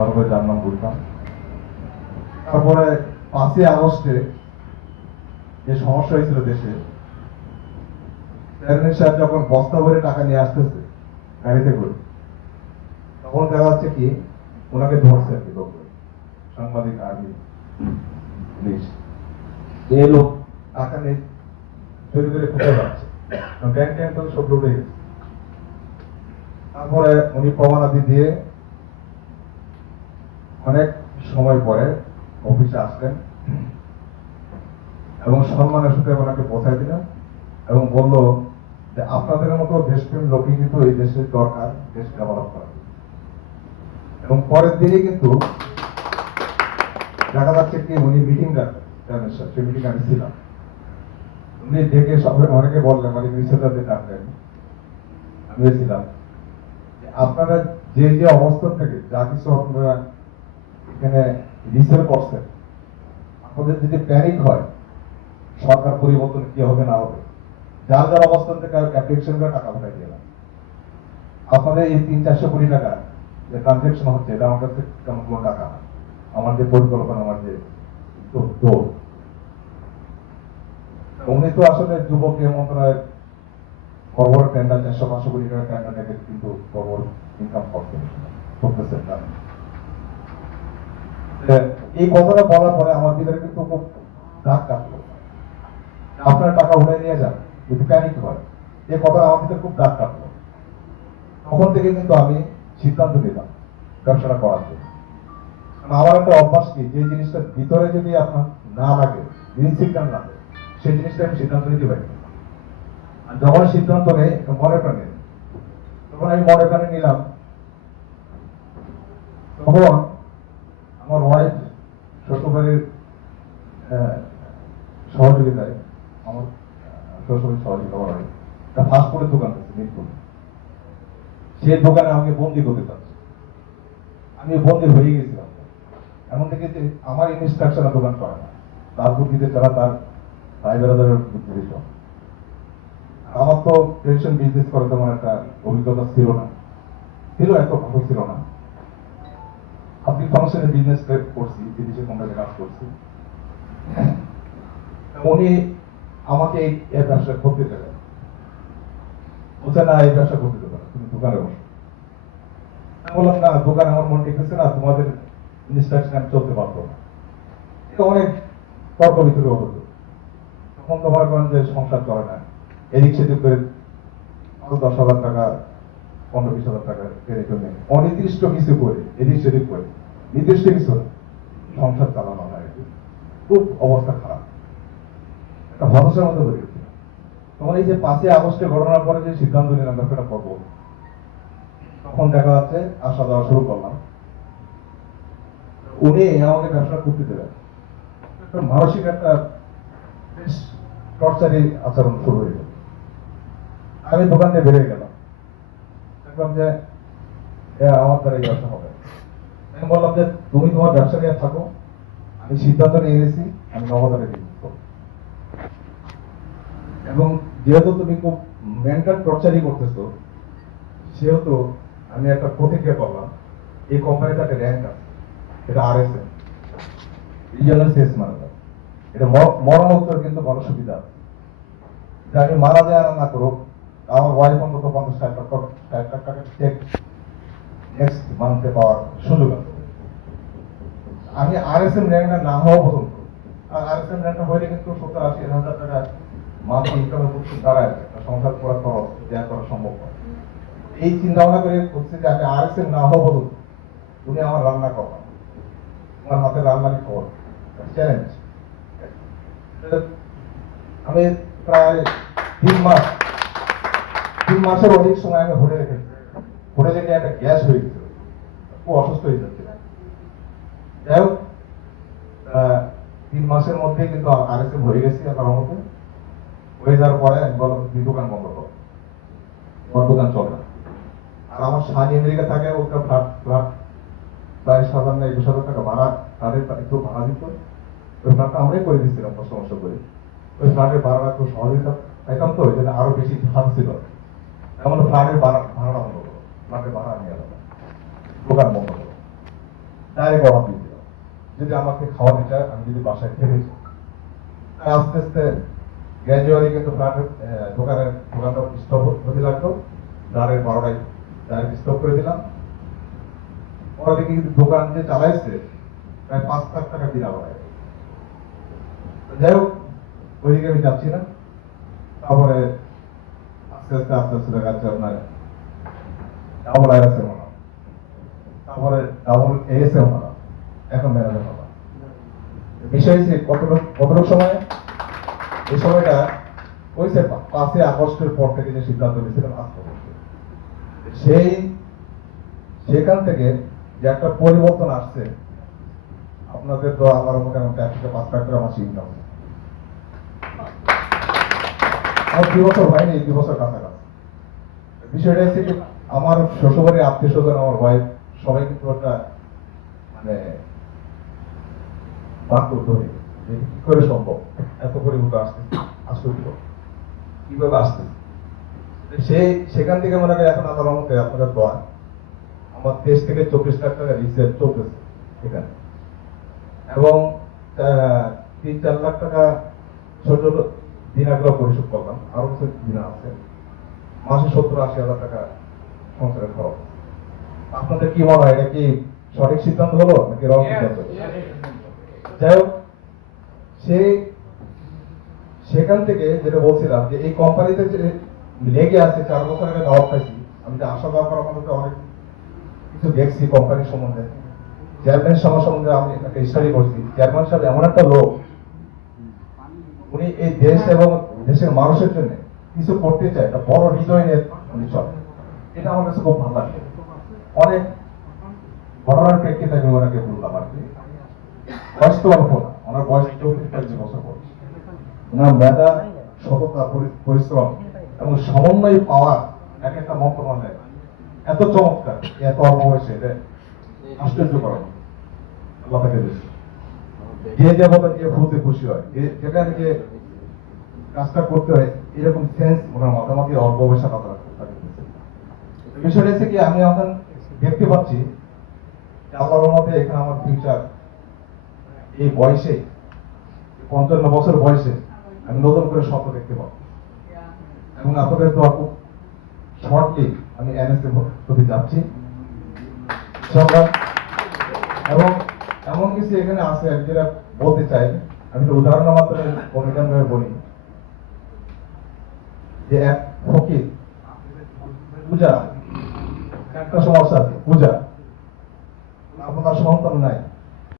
জানলাম বুঝলাম। তারপরে 5ই আগস্টে যে সমস্যা হয়েছিল দেশে, চেয়ারম্যান সাহেব যখন বস্তা ভরে টাকা নিয়ে আসতেছে গাড়িতে করে, তখন দেখা যাচ্ছে কি ওনাকে ধরছে আর কি লোক, সাংবাদিক, আর্মি, পুলিশ। এই লোক টাকা নিয়ে চুরি করে কোথায় যাচ্ছে, ব্যাংক ট্যাঙ্ক তো সব ডুবে গেছে। তারপরে উনি প্রমাণাদি দিয়ে অনেক সময় পরে অফিসে আসলেন এবং সম্মানের সাথে ওনাকে পৌঁছায় দিলেন এবং বলল যে আপনাদের মতো দেশপ্রেম লোকই কিন্তু এই দেশের দরকার, দেশ ডেভেলপ করা। এবং পরের দিনে কিন্তু দেখা যাচ্ছে কি উনি মিটিং ডাকলেন, সেই মিটিং আমি ছিলাম। উনি ডেকে সবাই অনেকে বললেন, মানে মিনিস্টারদের ডাকলেন, আমিও ছিলাম, আপনারা যে যে অবস্থান থেকে যা কিছু আপনারা এখানে রিসেল করছেন, আপনাদের যদি প্যানিক হয় সরকার পরিবর্তন কি হবে না হবে, যার যার অবস্থান থেকে অ্যাপ্লিকেশন করে টাকা পাঠাই দিলাম। আপনাদের এই 300-400 কোটি টাকা যে ট্রানজেকশন হচ্ছে, এটা আমার কাছে তেমন কোনো টাকা না। আমার যে পরিকল্পনা, আমার যে উনি তো আসলে যুবক মন্ত্রণালয়ের বড় বড় টেন্ডার, 400-500 কোটি টাকা টেন্ডার থেকে কিন্তু বড় বড় ইনকাম করতেছেন না। এই কথাটা বলার পরে আমার ভিতরে কিন্তু খুব দাগ কাটলো। আপনার টাকা উঠে নিয়ে যান, যদি প্যানিক হয়, এই কথাটা আমার ভিতরে খুব দাগ কাটলো। তখন থেকে কিন্তু আমি সিদ্ধান্ত নিলাম ব্যবসাটা করার জন্য। আমার একটা অভ্যাস কি, যে জিনিসটা ভিতরে যদি আপনার না লাগে, ইনসিগনিফিকেন্ট লাগে, সেই জিনিসটা আমি সিদ্ধান্ত নিতে পারি। আর যখন সিদ্ধান্ত নেই মনে প্রাণে, তখন আমি মনে প্রাণে নিলাম। তখন আমার ওয়াইফ শ্বশুরবাড়ির সহযোগিতায়, আমার শ্বশুরবাড়ির সহযোগিতা করা হয়, একটা ফাস্টফুডের দোকান আছে মিরপুর। সেই দোকানে আমাকে বন্দি করতে চাচ্ছে। আমি বন্দি হয়ে গেছিলাম। এমন থেকে যে আমার ইনস্ট্রাকশনে দোকান করে না, তার বুদ্ধিতে ছাড়া তার ভাই বেড়াদারের বুদ্ধিতে চলে। আমার তো ট্রেডিশন বিজনেস করার তেমন একটা অভিজ্ঞতা ছিল না, এত ভালো ছিল না। আপনি ফাংশনে বিজনেস করছি, বিদেশে কোম্পানিতে কাজ করছি। উনি আমাকে এই ব্যবসা করতে দেবেন, বলছে না এই ব্যবসা করতে দেবে না, তুমি দোকানে বসো। আমি বললাম না, দোকান আমার মন ঠিক হচ্ছে না, তোমাদের ইনস্ট্রাকশন আমি চলতে পারবো না। এটা অনেক তর্ক বিতর্ক হতো। তখন তো মনে করেন যে সংসার চলে না, এদিক সেদিক করে 10,000 টাকা, 15-20,000 টাকা কেড়ে চলে অনির্দিষ্ট কিছু করে, এদিক সেদিক করে, নির্দিষ্ট কিছু সংসার চালানো হয়। খুব অবস্থা খারাপ, একটা হতাশার মধ্যে হয়ে গেছিল। তখন এই যে 5ই আগস্টের ঘটনার পরে যে সিদ্ধান্ত নিলাম ব্যবসাটা করবো, তখন দেখা যাচ্ছে আসা যাওয়া শুরু করলাম। উনি আমাকে ব্যবসা করতে দেবেন, মানসিক একটা টর্চারি আচরণ শুরু হয়ে গেল। আমি দোকান থেকে বেরিয়ে গেলাম, দেখলাম যে আমার দ্বারা এই ব্যবসা হবে। আমি বললাম যে তুমি তোমার ব্যবসা নিয়ে থাকো, আমি সিদ্ধান্ত নিয়ে গেছি আমি নগদারে বিক্রি করবো। এবং যেহেতু তুমি খুব মেন্টাল টর্চারই করতেছো, সেহেতু আমি একটা প্রতিক্রিয়া করলাম। এই কোম্পানিতে একটা র্যাঙ্ক আছে, এটা RSM, রিজিওনাল সেলস ম্যানেজার। এটা মরণোত্তর কিন্তু বড় সুবিধা আছে, যে আমি মারা যায় না করুক, আমার ওয়াইফ অন্তত 50-60 লাখ টাকা চেক নেক্সট মান্থে পাওয়ার সুযোগ আছে। আমি RSM র্যাঙ্কটা না হওয়া পর্যন্ত, আর RSM র্যাঙ্কটা হইলে কিন্তু 70-80 হাজার টাকা মান্থলি ইনকামের পক্ষে দাঁড়ায়, সংসার করা খরচ দেয়া করা সম্ভব হয়। এই চিন্তা ভাবনা করে করছি যে আমি RSM না হওয়া পর্যন্ত তুমি আমার রান্না করো, তোমার হাতে রান্নার খবর চ্যালেঞ্জ। আমি প্রায় 3 মাসের অধিক সময় আমি হোটেলে রেখেছি। হোটেলে গিয়ে একটা গ্যাস হয়ে গেছিল, খুব অসুস্থ হয়ে যাচ্ছে। যাই হোক, 3 মাসের মধ্যে কিন্তু RSM হয়ে গেছি। তার মধ্যে হয়ে যাওয়ার পরে আমি বললাম তুমি দোকান বন্ধ করো, তোমার দোকান চলে না। আর আমার স্বামী আমেরিকা থাকে, ওটা ফ্ল্যাট প্রায় 7,000-21,000 টাকা ভাড়া, তাদের একটু ভাড়া দিত। ওই ফ্ল্যাটটা আমরাই করে দিচ্ছিলাম সমস্যা করে। ওই ফ্ল্যাটের ভাড়া একটু সহযোগিতা পাইতাম, তো ওই জন্য আরো বেশি ধাপ ছিল। এমন ফ্ল্যাটের ভাড়াটা বন্ধ করো, ফ্ল্যাটের ভাড়া নিয়ে আলাদা, দোকান বন্ধ করো। ডাইরেক্ট অর্ডার দিয়ে দিলাম, যদি আমাকে খাওয়াতে চায় আমি যদি বাসায় খেতে চাই। আস্তে আস্তে গ্র্যাজুয়ালি কিন্তু দোকানটা স্টপ হতে লাগলো। রাতের 12টায় ডাইরেক্ট স্টপ করে দিলাম। ওরা দেখি কিন্তু দোকান যে চালাইছে প্রায় 5 লাখ টাকা দিন আবার। যাই হোক, ওইদিকে আমি যাচ্ছি না। তারপরে আস্তে আস্তে আস্তে আস্তে দেখা যাচ্ছে আপনার ডাবল আইএসএম হলাম, তারপরে ডাবল এএসএম হলাম, এখন ম্যানেজার হলাম। বিষয় হচ্ছে কতটুকু সময়, এই সময়টা হয়েছে 5ই আগস্টের পর থেকে যে সিদ্ধান্ত নিয়েছিলাম আজ পর্যন্ত। সেখান থেকে যে একটা পরিবর্তন আসছে, আপনাদের তো আমার মোটামুটি 1 থেকে 5 লাখ টাকা মাসে ইনকাম। আমার 2 বছর হয়নি, 2 বছর কাছাকাছি। বিষয়টা হচ্ছে কি, আমার শ্বশুরবাড়ির আত্মীয় স্বজন, আমার ওয়াইফ, সবাই কিন্তু একটা মানে ধরে যে কি করে সম্ভব এত পরিবর্তন আসতে কিভাবে আসতে। সেখান থেকে মনে হয় এখন আল্লাহর রহমতে আপনাদের দোয়া, আমার দেশ থেকে 24 লাখ টাকা রিসেট চলতেছে এখানে, এবং 3-4 লাখ টাকা ছোট ছোট দিনাগুলো পরিশোধ করলাম, আরো কিছু দিনা আছে। মাসে 70-80 হাজার টাকা সংসারের খরচ। আপনাদের কি মনে হয়, এটা কি সঠিক সিদ্ধান্ত হলো নাকি রং সিদ্ধান্ত? যাই হোক, সেখান থেকে যেটা বলছিলাম যে এই কোম্পানিতে যে লেগে আছে 4 বছর আগে দাওয়াত পাইছি, আমি যে আসা যাওয়া করার মধ্যে অনেক কিছু দেখছি কোম্পানির সম্বন্ধে। চেয়ারম্যান সম্বন্ধে আমি একটা স্টাডি করছি। চেয়ারম্যান সাহেব এমন একটা লোক, উনি এই দেশ এবং দেশের মানুষের জন্য কিছু করতে চায়, একটা বড় হৃদয় নিয়ে উনি চলে। এটা আমার কাছে খুব ভালো লাগে। অনেক ঘটনার প্রেক্ষিতে আমি ওনাকে বললাম আর কি। বয়স তো অল্প না, ওনার বয়স 34 বছর বয়স। ওনার মেধা, সততা, পরিশ্রম এবং সমন্বয় পাওয়ার এক একটা মন্ত্রণালয় এত চমৎকার, এত অল্প বয়সে, এটা আশ্চর্যকর। আল্লাহ তাকে বেশি যে দেবতা যে ফুলতে খুশি হয়, যেখানে যে কাজটা করতে হয়, এরকম সেন্স ওনার মাথামাতি অল্প বয়সে কথা বিষয়টা হচ্ছে কি, আমি এখন দেখতে পাচ্ছি যে আল্লাহর মধ্যে এখানে আমার ফিউচার, এই বয়সে 55 বছর বয়সে আমি নতুন করে স্বপ্ন দেখতে পাবো। এবং আপনাদের তো খুব শর্টলি আমি এনএসএ প্রতি যাচ্ছি এবং এমন কিছু এখানে আছে যেটা বলতে চাই। আমি তো উদাহরণের মাধ্যমে কমিশন ভাবে বলি যে এক ফকির পূজা, একটা সমস্যা আছে, পূজা আপনার সন্তান নাই,